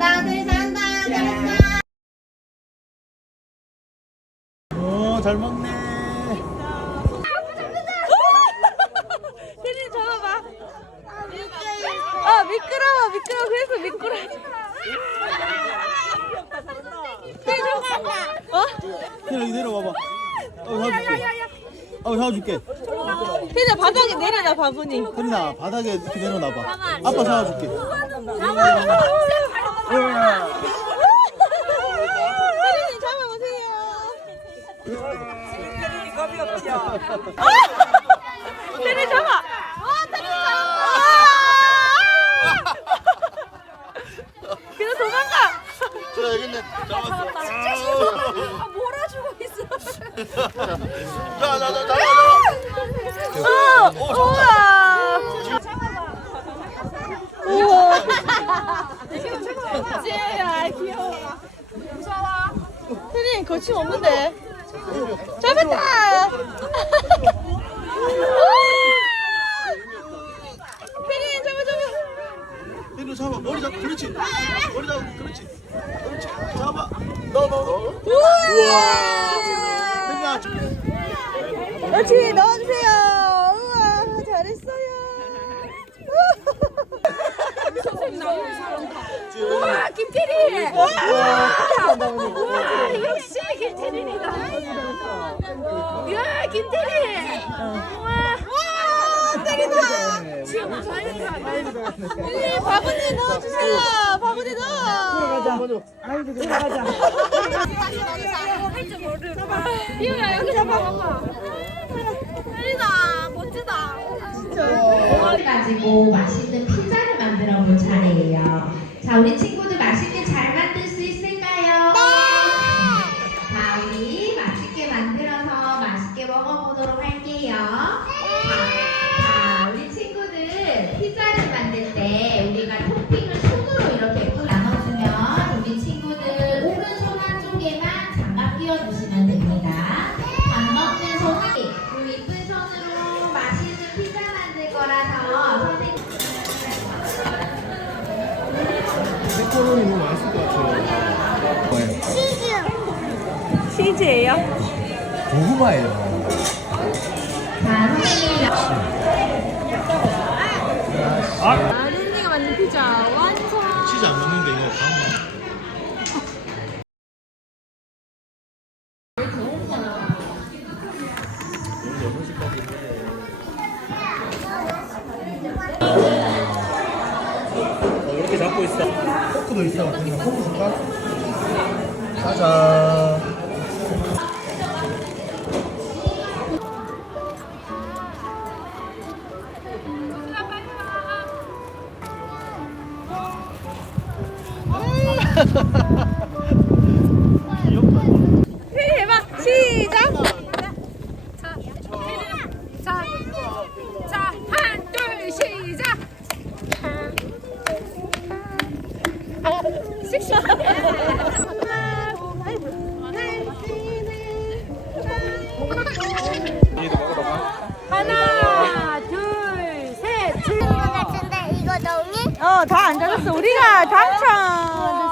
잘한다, 들 잘한다, 잘한다. 오, 잘 먹네. 혜린이 잡아봐. 아 미끄러워 미끄러워 그래서 미끄러워. 어? 혜린아, 여기 내려와봐. 어, 사줄게. 어, 사줄게. 혜린아 바닥에 내려놔 바구니. 혜린아, 바닥에 이렇게 내려놔봐. 아빠 사줄게. 혜린이 겁이 없죠? 혜린이 잡아. 그냥 도망가. 저 여기 있네. 잡았어. 몰아주고 있어. 자, 자, 자, 잡아, 잡아. 어, 우와. 우와. 쟤야 귀여워. 무서워. 거침 없는데. 잡았다. 혜린 잡아 잡아. 혜린아, 잡아. 머리 잡고, 그렇지. 머리 잡고, 그렇지. 그렇지. 잡아. 너, 너, 너. 우와. 혜린아, 그렇지 넣어주세요. 우와 잘했어요. 우와 김태리. 우와 김태린이다. 야 김태리. 우와 우와 때리다. 지금 잘했다. 혜리 바구니 넣어주세요. 바구니 넣어. 이유야 여기 잡아봐봐. 혜린아 멋지다. 을 가지고 맛있는 피자를 만들어 볼 차례예요. 자, 우리 친구 맛있게 만들어서 맛있게 먹어보도록 할게요. 자, 자, 우리 친구들 피자를 만들 때 우리가 토핑을 손으로 이렇게 꾹 나눠주면 우리 친구들 오른손 한쪽에만 장갑 끼워주시면 됩니다. 밥 먹는 손이 이 이쁜 손으로 맛있는 피자 만들 거라서 선생님 페퍼로니 너무 맛있을 것 같아요. 치즈예요? 고구마예요. 자 선생님 아린이가 만든 피자 완성. 치즈 안 넣는데 이거 강마. 이렇게 잡고 있어. 포크도 있어. 그냥 포크 줄까? 가자. 해봐. 시작. 자, 자, 한, 둘, 시작. 하나, 둘, 셋. 같은데 이거 너무 어, 다 안 잡았어. 우리가 당첨.